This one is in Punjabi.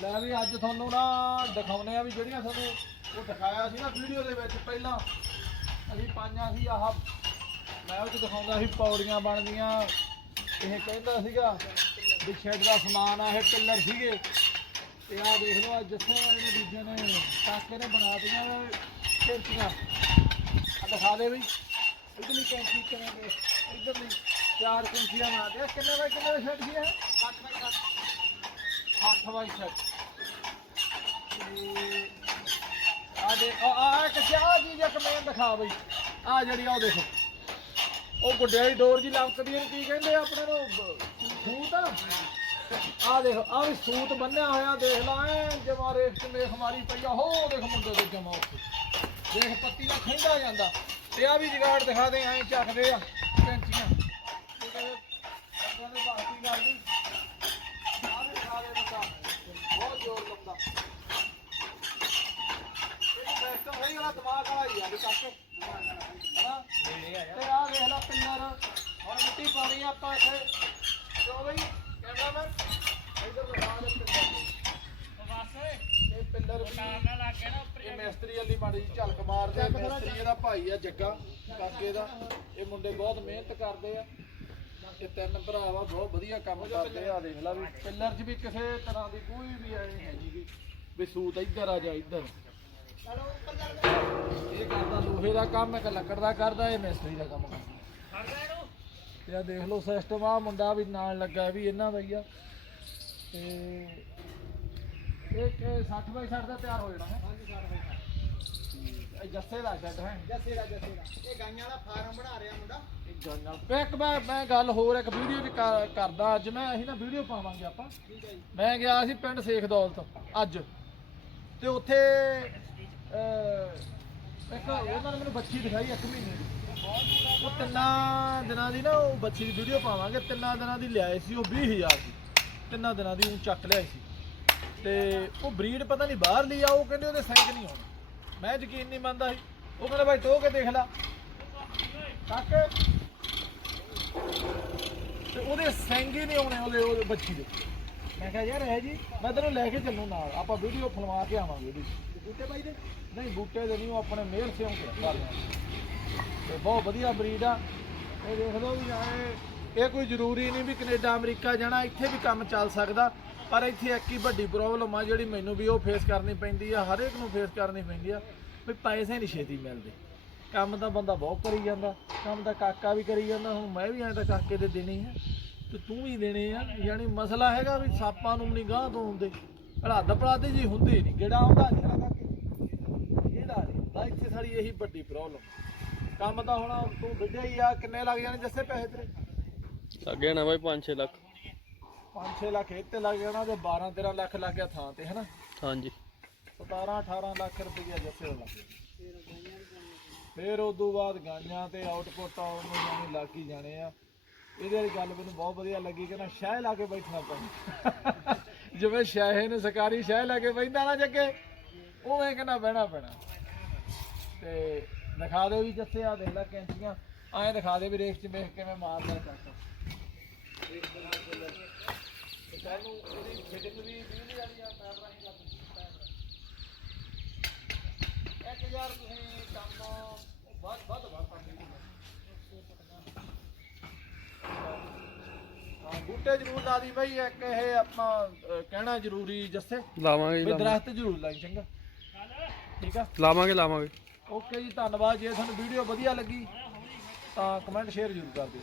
ਲੈ ਵੀ ਅੱਜ ਤੁਹਾਨੂੰ ਨਾ ਦਿਖਾਉਨੇ ਆ ਵੀ ਜਿਹੜੀਆਂ ਤੁਹਾਨੂੰ ਉਹ ਦਿਖਾਇਆ ਸੀ ਨਾ ਵੀਡੀਓ ਦੇ ਵਿੱਚ ਪਹਿਲਾਂ। ਅਸੀਂ ਪਾਈਆਂ ਸੀ ਆਹ, ਮੈਂ ਉਹ ਚ ਦਿਖਾਉਂਦਾ ਸੀ ਪੌੜੀਆਂ ਬਣਦੀਆਂ। ਇਹ ਕਹਿੰਦਾ ਸੀਗਾ ਵੀ ਸ਼ੈੱਡ ਦਾ ਸਮਾਨ ਆ, ਇਹ ਪਿੱਲਰ ਸੀਗੇ। ਤੇ ਆਹ ਦੇਖ ਲਓ ਅੱਜ ਜਿੱਥੇ ਇਹਨੇ ਦੂਜੇ ਨੇ ਕਾਕੇ ਨੇ ਬਣਾ ਦਿੱਤੀਆਂ ਕੈਂਚੀਆਂ ਆ ਦਿਖਾ ਦੇ ਵੀ। ਇਧਰਲੀ ਕੈਂਚੀ ਕਰਾਂਗੇ ਇਧਰਲੀ ਚਾਰ ਕੈਂਚੀਆਂ ਬਣਾ ਦੇ ਕਿੰਨੇ ਬਾਈ, ਕਿੰਨੇ ਦਾ ਸੀ ਇਹ? 8 ਬਾਈ 8 8 ਬਾਈ ਸ਼ੈੱਡ ਆ ਦੇ, ਆ ਆ ਕਿੱਥੇ ਆ ਇੱਕ ਮੈਂ ਦਿਖਾ ਬਈ। ਆ ਜਿਹੜੀ ਆ ਦੇਖੋ। ਉਹ ਗੁੱਡਿਆਂ ਦੀ ਡੋਰ ਜੀ ਲੰਕਦੀ ਇਹਨੂੰ ਕੀ ਕਹਿੰਦੇ ਆ ਆਪਣੇ ਨੂੰ? ਸੂਤ? ਆ ਦੇਖੋ, ਆ ਵੀ ਸੂਤ ਬੰਨਿਆ ਹੋਇਆ, ਦੇਖ ਲਾ ਜਮਾ ਰੇਖ ਤੇ ਮੇਖ ਮਾਰੀ ਪਈ ਆ। ਹੋ ਦੇਖ ਮੁੰਡੇ ਦੇ ਜਮਾ ਉੱਥੇ ਦੇਖ, ਪੱਤੀ ਦਾ ਖੈਂਦਾ ਜਾਂਦਾ। ਤੇ ਆ ਵੀ ਜਗਾੜ ਦਿਖਾ ਦੇ, ਐਂ ਚੱਕਦੇ ਆ ਪੈਂਚੀਆਂ ਤੇ ਕਹਿੰਦੇ ਬੰਦਿਆਂ ਦੇ ਬਾਕੀ ਗੱਲ ਨਹੀਂ ਆ ਵੀ ਦਿਖਾ ਦੇ ਬੰਦਾ ਬਹੁਤ ਜ਼ੋਰ ਲਾਉਂਦਾ ਇਹ ਬੈਸਟ ਹੋਈ ਵਾਲਾ ਦਿਮਾਗ ਵਾਲਾ ਹੀ ਆ ਵੀ ਕੱਟ ਹਾਂ। ਤੇ ਆ ਵੇਖ ਲੈ ਪਿੱਲਰ ਹੁਣ ਮਿੱਟੀ ਪਾਣੀ ਆ ਆਪਾਂ ਇੱਥੇ। ਕਿਉਂ ਬਈ? ਕੈਮਰਾਮੈਨ ਇਧਰ ਦਿਖਾ ਦੇ ਪਿੱਲਰ ਇਹ ਪਿੱਲਰ ਵੀ ਇਹ ਮਿਸਤਰੀ ਵਾਲੀ ਮਾੜੀ ਜਿਹੀ ਝਲਕ ਮਾਰਦੇ ਆ। ਮਿਸਤਰੀ ਇਹਦਾ ਭਾਈ ਆ ਜੱਗਾ ਕਾਕੇ ਦਾ। ਇਹ ਮੁੰਡੇ ਬਹੁਤ ਮਿਹਨਤ ਕਰਦੇ ਆ। ਇਹ ਤਿੰਨ ਭਰਾ ਵਾ ਬਹੁਤ ਵਧੀਆ ਕੰਮ ਕਰਦੇ ਆ। ਦੇਖ ਲਾ ਵੀ। ਪਿੱਲਰ 'ਚ ਵੀ ਕਿਸੇ ਤਰ੍ਹਾਂ ਦੀ ਕੋਈ ਵੀ ਐ ਨਹੀਂ ਹੈਗੀ ਵੀ ਵੀ ਸੂਤ ਇੱਧਰ ਆ ਜਾ ਇੱਧਰ। ਇਹ ਕਰਦਾ ਲੋਹੇ ਦਾ ਕੰਮ ਇੱਕ ਲੱਕੜ ਦਾ ਕਰਦਾ ਇਹ ਮਿਸਤਰੀ ਦਾ ਕੰਮ ਕਰਦਾ। ਤੇ ਆ ਦੇਖ ਲਓ ਸਿਸਟਮ ਆ ਮੁੰਡਾ ਵੀ ਨਾਲ ਲੱਗਾ ਵੀ ਇਹਨਾਂ ਦਾ ਹੀ ਆ। ਤੇ ਇਹ ਕਿ 60 ਬਾਈ 60 ਦਾ ਤਿਆਰ ਹੋ ਜਾਣਾ ਹੈ। ਹਾਂਜੀ 60 ਬਾਈ ਇਹ ਜੱਸੇ ਦਾ ਜੱਟ ਹੈ। ਜੱਸੇ ਦਾ ਜੱਸੇ ਦਾ। ਇਹ ਗਾਈਆਂ ਦਾ ਫਾਰਮ ਬਣਾ ਰਿਹਾ ਮੁੰਡਾ। ਇਹ ਜਨਰਲ ਇੱਕ ਮੈਂ ਮੈਂ ਗੱਲ ਹੋਰ ਇੱਕ ਵੀਡੀਓ ਵੀ ਕਰ- ਕਰਦਾ ਅੱਜ। ਮੈਂ ਅਸੀਂ ਨਾ ਵੀਡੀਓ ਪਾਵਾਂਗੇ ਆਪਾਂ। ਠੀਕ ਹੈ ਜੀ। ਮੈਂ ਗਿਆ ਸੀ ਪਿੰਡ ਸੇਖ ਦੌਲਤ ਅੱਜ। ਤੇ ਉੱਥੇ ਇੱਕ ਉਹਨਾਂ ਨੇ ਮੈਨੂੰ ਬੱਚੀ ਦਿਖਾਈ ਇੱਕ ਮਹੀਨੇ ਦੀ। ਉਹ ਤਿੰਨਾਂ ਦਿਨਾਂ ਦੀ ਨਾ ਉਹ ਬੱਚੀ ਦੀ ਵੀਡੀਓ ਪਾਵਾਂਗੇ। ਤਿੰਨਾਂ ਦਿਨਾਂ ਦੀ ਲਿਆਏ ਸੀ, ਉਹ 20000 ਦੀ। ਤਿੰਨਾਂ ਦਿਨਾਂ ਦੀ ਉਹ ਚੱਕ ਲਿਆਈ ਸੀ। ਤੇ ਉਹ ਬਰੀਡ ਪਤਾ ਨਹੀਂ ਬਾਹਰ ਲਈ ਆ ਉਹ ਕਹਿੰਦੇ ਉਹਦੇ ਸਿੰਘ ਨਹੀਂ ਆਉਣੇ। ਮੈਂ ਯਕੀਨ ਨਹੀਂ ਮੰਨਦਾ ਸੀ। ਉਹ ਕਹਿੰਦਾ, ਭਾਈ ਟੋਹ ਕੇ ਦੇਖ ਲੈ। ਕਾਕੇ ਤੇ ਉਹਦੇ ਸਿੰਘ ਹੀ ਨਹੀਂ ਆਉਣੇ ਉਹਦੇ ਉਹਦੇ ਬੱਚੀ ਦੇ। ਮੈਂ ਕਿਹਾ, ਯਾਰ ਇਹ ਜੀ, ਮੈਂ ਤੈਨੂੰ ਲੈ ਕੇ ਚੱਲੂ ਨਾਲ। ਆਪਾਂ ਵੀਡੀਓ ਫਲਵਾ ਕੇ ਆਵਾਂਗੇ ਉਹਦੀ ਬੂਟੇ ਬਾਈ ਦੇ? ਨਹੀਂ, ਬੂਟੇ ਦੇ ਨਹੀਂ, ਉਹ ਆਪਣੇ ਮੇਲ ਸਿਉਂ ਕੇ ਕਰਦੇ ਤੇ ਬਹੁਤ ਵਧੀਆ ਬਰੀਡ ਆ। ਇਹ ਦੇਖ ਲਓ ਵੀ ਇਹ ਇਹ ਕੋਈ ਜ਼ਰੂਰੀ ਨਹੀਂ ਵੀ ਕੈਨੇਡਾ, ਅਮਰੀਕਾ ਜਾਣਾ, ਇੱਥੇ ਵੀ ਕੰਮ ਚੱਲ ਸਕਦਾ। ਪਰ ਇੱਥੇ ਇੱਕ ਹੀ ਵੱਡੀ ਪ੍ਰੋਬਲਮ ਆ ਜਿਹੜੀ ਮੈਨੂੰ ਵੀ ਉਹ ਫੇਸ ਕਰਨੀ ਪੈਂਦੀ ਆ, ਹਰੇਕ ਨੂੰ ਫੇਸ ਕਰਨੀ ਪੈਂਦੀ ਆ, ਵੀ ਪੈਸੇ ਨਹੀਂ ਛੇਤੀ ਮਿਲਦੇ। ਕੰਮ ਤਾਂ ਬੰਦਾ ਬਹੁਤ ਕਰੀ ਜਾਂਦਾ, ਕੰਮ ਤਾਂ ਕਾਕਾ ਵੀ ਕਰੀ ਜਾਂਦਾ, ਹੁਣ ਮੈਂ ਵੀ ਐਂ ਤਾਂ ਕਾਕੇ ਦੇ ਦੇਣੀ ਹੈ ਤੇ ਤੂੰ ਵੀ ਦੇਣੇ ਆ, ਯਾਨੀ ਮਸਲਾ ਹੈਗਾ ਵੀ ਸਾਪਾਂ ਨੂੰ ਨਹੀਂ ਗਾਹ ਤੋਂ ਹੁੰਦੇ। ਹਲਾਦ ਪਲਾਦੇ ਜੀ ਹੁੰਦੇ ਨਹੀਂ ਕਿਹੜਾ ਆਉਂਦਾ ਨਹੀਂ ਇੱਥੇ ਸਾਡੀ ਇਹੀ ਵੱਡੀ ਪ੍ਰੋਬਲਮ ਕੰਮ ਤਾਂ ਹੁਣ ਤੂੰ ਵਿੱਢਿਆ ਹੀ ਆ ਕਿੰਨੇ ਲੱਗ ਜਾਣੇ ਜੱਸੇ ਪੈਸੇ ਤੇਰੇ? ਲੱਗੇ ਨਾ ਬਾਈ 5-6 ਲੱਖ। 5-6 ਲੱਖ ਤੇ ਲੱਗ ਜਾਣਾ ਤੇ 12-13 ਲੱਖ ਲੱਗ ਗਿਆ ਥਾਂ ਤੇ ਹਨਾ ਹਾਂਜੀ। 17-18 ਲੱਖ ਰੁਪਈਆ ਜੱਸੇ ਦਾ। ਲੱਗ ਗਿਆ ਫਿਰ ਉਦੋਂ ਬਾਅਦ ਗਾਈਆਂ ਤੇ ਆਊਟਪੁੱਟ ਆਉਣ ਨੂੰ ਜਾਣੀ ਲੱਗ ਹੀ ਜਾਣੇ ਆ। ਇਹਦੇ ਵਾਲੀ ਗੱਲ ਮੈਨੂੰ ਬਹੁਤ ਵਧੀਆ ਲੱਗੀ ਕਿ ਨਾ ਸ਼ਹਿ ਲਾ ਕੇ ਬੈਠਣਾ ਪੈਣਾ। ਜਿਵੇਂ ਸ਼ਾਹੇ ਨੇ ਸਰਕਾਰੀ ਸ਼ਹਿ ਲਾ ਕੇ ਬੈਠਦਾ ਨਾ ਜੱਗੇ ਉਵੇਂ ਕਹਿੰਦਾ ਬਹਿਣਾ ਪੈਣਾ। ਤੇ ਦਿਖਾ ਦਿਓ ਵੀ ਜੱਸੇ ਆ ਦੇਖ ਲੈ ਕੈਂਚੀਆਂ। ਐਂ ਦਿਖਾ ਦੇ ਵੀ ਰੇਖ ਚ ਵੇਖ ਕਿਵੇਂ ਮਾਰਦਾ ਚੱਕ। ਤੇ ਤੈਨੂੰ ਇਹਦੀ ਫਿਟਿੰਗ ਵੀ ਬਿਜਲੀ ਵਾਲੀ ਆ ਪੈਪ ਰਾਹੀਂ ਕਰ ਇੱਕ ਯਾਰ ਤੁਸੀਂ ਕੰਮ ਵੱਧ ਵੱਧ ਵੱਧ ਕਰਦੇ ਹਾਂ ਬੂਟੇ ਜ਼ਰੂਰ ਲਾ ਦੀ ਬਈ ਇੱਕ ਇਹ ਆਪਾਂ ਕਹਿਣਾ ਜ਼ਰੂਰੀ ਜੱਸੇ। ਲਾਵਾਂਗੇ ਵੀ ਲਾਵਾਂਗੇ। ਦਰਖਤ ਜ਼ਰੂਰ ਲਾਈ ਚੰਗਾ। ਠੀਕ ਆ? ਲਾਵਾਂਗੇ ਲਾਵਾਂਗੇ। ਓਕੇ ਜੀ ਧੰਨਵਾਦ। ਜੇ ਤੁਹਾਨੂੰ ਵੀਡੀਓ ਵਧੀਆ ਲੱਗੀ ਤਾਂ ਕਮੈਂਟ ਸ਼ੇਅਰ ਜ਼ਰੂਰ ਕਰ ਦਿਓ।